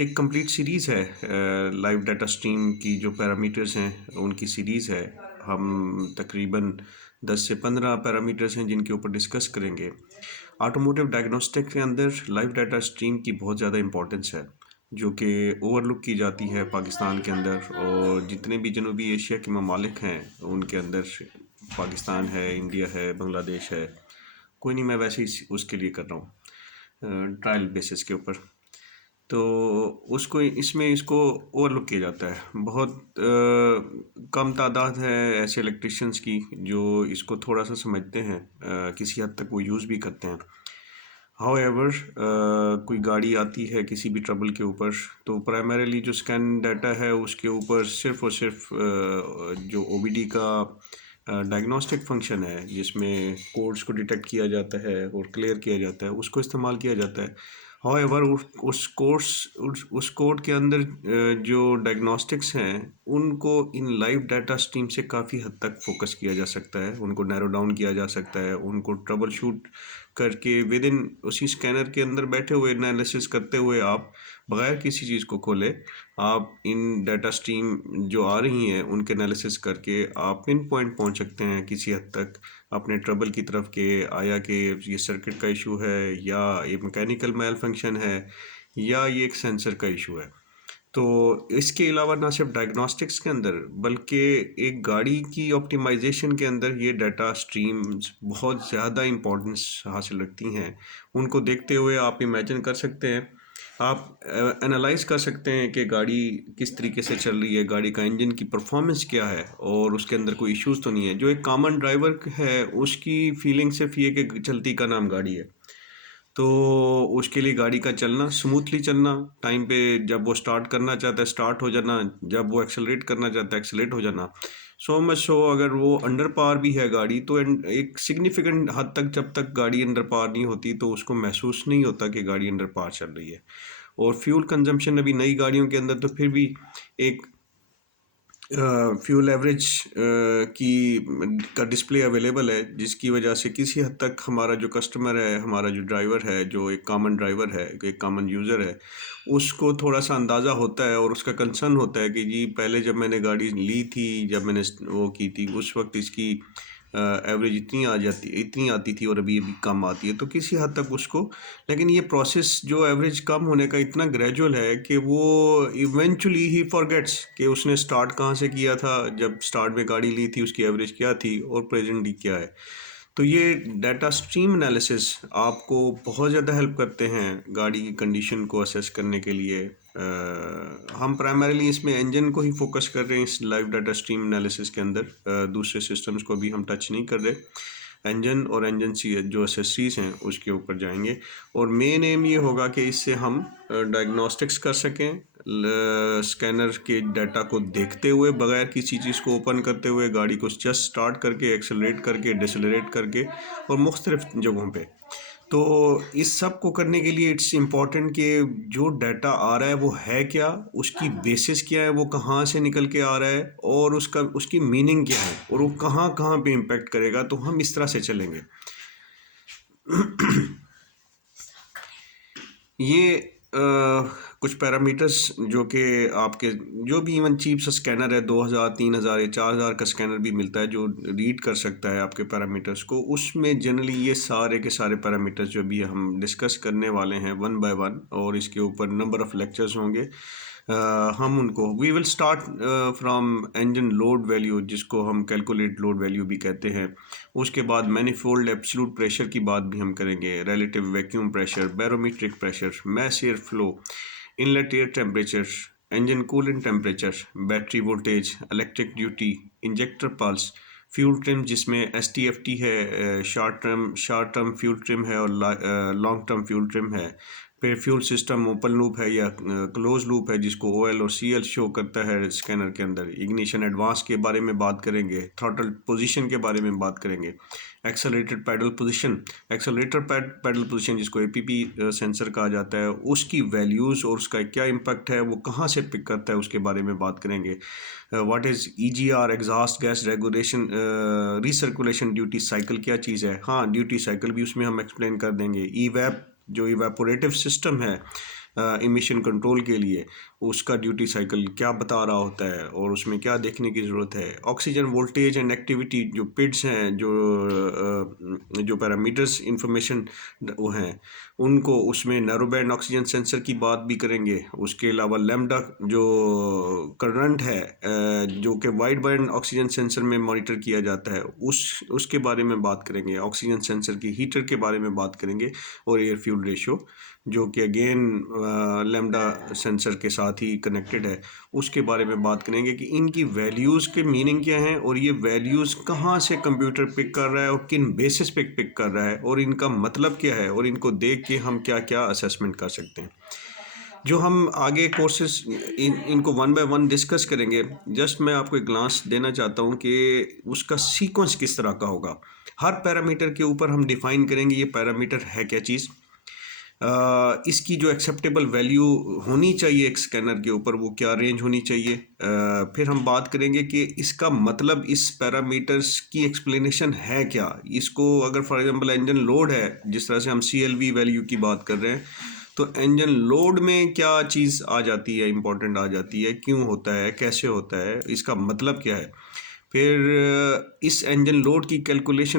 एक complete series है live data stream की जो पैरामीटर्स हैं उनकी सीरीज़ है। हम तकरीबन 10 से 15 पैरामीटर्स हैं जिनके ऊपर डिस्कस करेंगे। ऑटोमोटिव डायग्नोस्टिक के अंदर लाइव डाटा स्ट्रीम की बहुत ज़्यादा इंपॉर्टेंस है, जो कि ओवरलुक की जाती है पाकिस्तान के अंदर, और जितने भी जनूबी एशिया के ममालिक हैं उनके अंदर पाकिस्तान है, इंडिया है, बांग्लादेश है। कोई नहीं, मैं वैसे ही उसके लिए कर रहा हूँ ट्रायल बेसिस के ऊपर। तो उसको इसमें इसको ओवरलुक किया जाता है। बहुत कम तादाद है ऐसे इलेक्ट्रिशियंस की जो इसको थोड़ा सा समझते हैं, किसी हद तक वो यूज़ भी करते हैं। हाउएवर कोई गाड़ी आती है किसी भी ट्रबल के ऊपर, तो प्राइमरीली जो स्कैन डाटा है उसके ऊपर सिर्फ़ और सिर्फ जो ओबीडी का डायग्नोस्टिक फंक्शन है जिसमें कोड्स को डिटेक्ट किया जाता है और क्लियर किया जाता है, उसको इस्तेमाल किया जाता है। हाउएवर उस कोड के अंदर जो डायग्नोस्टिक्स हैं उनको इन लाइव डाटा स्ट्रीम से काफ़ी हद तक फोकस किया जा सकता है, उनको नैरो डाउन किया जा सकता है, उनको ट्रबल शूट करके विद इन उसी स्कैनर के अंदर बैठे हुए एनालिसिस करते हुए आप बगैर किसी चीज़ को खोले आप इन डाटा स्ट्रीम जो आ रही हैं उनके एनालिसिस करके आप पिन पॉइंट पहुंच सकते हैं किसी हद तक अपने ट्रबल की तरफ के आया कि ये सर्किट का इशू है, या ये मैकेनिकल मेल फंक्शन है, या ये एक सेंसर का इशू है। तो इसके अलावा ना सिर्फ डायग्नोस्टिक्स के अंदर बल्कि एक गाड़ी की ऑप्टिमाइजेशन के अंदर ये डाटा स्ट्रीम्स बहुत ज़्यादा इम्पोर्टेंस हासिल रखती हैं। उनको देखते हुए आप इमेजिन कर सकते हैं, आप एनालाइज कर सकते हैं कि गाड़ी किस तरीके से चल रही है, गाड़ी का इंजन की परफॉर्मेंस क्या है और उसके अंदर कोई इश्यूज़ तो नहीं है। जो एक कॉमन ड्राइवर है उसकी फीलिंग सिर्फ ये कि चलती का नाम गाड़ी है। तो उसके लिए गाड़ी का चलना स्मूथली चलना, टाइम पे जब वो स्टार्ट करना चाहता है स्टार्ट हो जाना, जब वो एक्सेलरेट करना चाहता है एक्सेलरेट हो जाना। सो मच सो अगर वो अंडर पावर भी है गाड़ी तो एक सिग्निफिकेंट हद तक जब तक गाड़ी अंडर पावर नहीं होती तो उसको महसूस नहीं होता कि गाड़ी अंडर पावर चल रही है। और फ्यूल कंजम्पशन अभी नई गाड़ियों के अंदर तो फिर भी एक फ्यूल एवरेज की का डिस्प्ले अवेलेबल है, जिसकी वजह से किसी हद तक हमारा जो कस्टमर है, हमारा जो ड्राइवर है, जो एक कॉमन ड्राइवर है, एक कॉमन यूज़र है, उसको थोड़ा सा अंदाज़ा होता है और उसका कंसर्न होता है कि जी पहले जब मैंने गाड़ी ली थी, जब मैंने वो की थी उस वक्त इसकी एवरेज इतनी आती थी और अभी अभी कम आती है, तो किसी हद तक उसको, लेकिन ये प्रोसेस जो एवरेज कम होने का इतना ग्रेजुअल है कि वो इवेंचुअली ही फॉरगेट्स कि उसने स्टार्ट कहाँ से किया था, जब स्टार्ट में गाड़ी ली थी उसकी एवरेज क्या थी और प्रेजेंटली क्या है। तो ये डाटा स्ट्रीम एनालिसिस आपको बहुत ज़्यादा हेल्प करते हैं गाड़ी की कंडीशन को असेस करने के लिए। हम प्राइमरीली इसमें इंजन को ही फोकस कर रहे हैं इस लाइव डाटा स्ट्रीम एनालिसिस के अंदर, दूसरे सिस्टम्स को भी हम टच नहीं कर रहे। इंजन और इंजन सी जो एसेसरीज हैं उसके ऊपर जाएंगे, और मेन एम ये होगा कि इससे हम डायग्नोस्टिक्स कर सकें, स्कैनर के डाटा को देखते हुए बगैर किसी चीज़ को ओपन करते हुए गाड़ी को जस्ट स्टार्ट करके एक्सेलरेट करके डिसलरेट करके और मुख्तलिफ जगहों पे। तो इस सब को करने के लिए इट्स इम्पॉर्टेंट कि जो डाटा आ रहा है वो है क्या, उसकी बेसिस क्या है, वो कहाँ से निकल के आ रहा है और उसकी मीनिंग क्या है और वो कहाँ कहाँ पे इम्पेक्ट करेगा। तो हम इस तरह से चलेंगे। ये कुछ पैरामीटर्स जो कि आपके जो भी इवन चीप सा स्कैनर है, 2000 3000 या 4000 का स्कैनर भी मिलता है जो रीड कर सकता है आपके पैरामीटर्स को, उसमें जनरली ये सारे के सारे पैरामीटर्स जो भी हम डिस्कस करने वाले हैं वन बाय वन, और इसके ऊपर नंबर ऑफ़ लेक्चर्स होंगे। हम उनको we will start from engine load value, जिसको हम कैलकुलेट लोड वैल्यू भी कहते हैं। उसके बाद मैनिफोल्ड एब्सोल्यूट प्रेशर की बात भी हम करेंगे, relative vacuum pressure, barometric pressure, mass air flow, inlet air temperature, engine coolant temperature, battery voltage, electric duty, injector pulse, fuel trim जिसमें STFT है, शॉर्ट टर्म फ्यूल ट्रिम है और लॉन्ग टर्म फ्यूल ट्रिम है। फिर fuel system open loop है या close loop है, जिसको OL और CL शो करता है स्कैनर के अंदर। इग्निशन एडवांस के बारे में बात करेंगे, थ्रॉटल पोजीशन के बारे में बात करेंगे, accelerated pedal position, pedal position जिसको APP सेंसर कहा जाता है, उसकी वैल्यूज़ और उसका क्या इम्पैक्ट है, वो कहाँ से पिक करता है, उसके बारे में बात करेंगे। What is EGR, exhaust gas regulation recirculation duty cycle क्या चीज़ है। हाँ, ड्यूटी साइकिल भी उसमें हम एक्सप्लेन कर देंगे। EVAP जो इवेपोरेटिव सिस्टम है, इमिशन कंट्रोल के लिए उसका ड्यूटी साइकिल क्या बता रहा होता है और उसमें क्या देखने की ज़रूरत है। ऑक्सीजन वोल्टेज एंड एक्टिविटी जो पिड्स हैं, जो पैरामीटर्स इंफॉर्मेशन वो हैं, उनको उसमें नैरो बैंड ऑक्सीजन सेंसर की बात भी करेंगे। उसके अलावा लैम्डा जो करंट है जो कि वाइड बैंड ऑक्सीजन सेंसर में मॉनिटर किया जाता है, उसके बारे में बात करेंगे। ऑक्सीजन सेंसर की हीटर के बारे में बात करेंगे और एयर फ्यूल रेशो जो कि अगेन लैम्डा सेंसर के साथ ही कनेक्टेड है, उसके बारे में बात करेंगे कि इनकी वैल्यूज़ के मीनिंग क्या हैं और ये वैल्यूज़ कहाँ से कंप्यूटर पिक कर रहा है और किन बेसिस पे पिक कर रहा है और इनका मतलब क्या है और इनको देख के हम क्या क्या असेसमेंट कर सकते हैं। जो हम आगे कोर्सेस इनको वन बाय वन डिस्कस करेंगे। जस्ट मैं आपको एक ग्लांस देना चाहता हूँ कि उसका सीक्वेंस किस तरह का होगा। हर पैरामीटर के ऊपर हम डिफाइन करेंगे ये पैरामीटर है क्या चीज़, इसकी जो एक्सेप्टेबल वैल्यू होनी चाहिए एक स्कैनर के ऊपर वो क्या रेंज होनी चाहिए। फिर हम बात करेंगे कि इसका मतलब इस पैरामीटर्स की एक्सप्लेनेशन है क्या। इसको अगर फॉर एग्जांपल इंजन लोड है, जिस तरह से हम CLV वैल्यू की बात कर रहे हैं, तो इंजन लोड में क्या चीज़ आ जाती है, इंपॉर्टेंट आ जाती है, क्यों होता है, कैसे होता है, इसका मतलब क्या है। फिर इस इंजन लोड की कैलकुलेशन में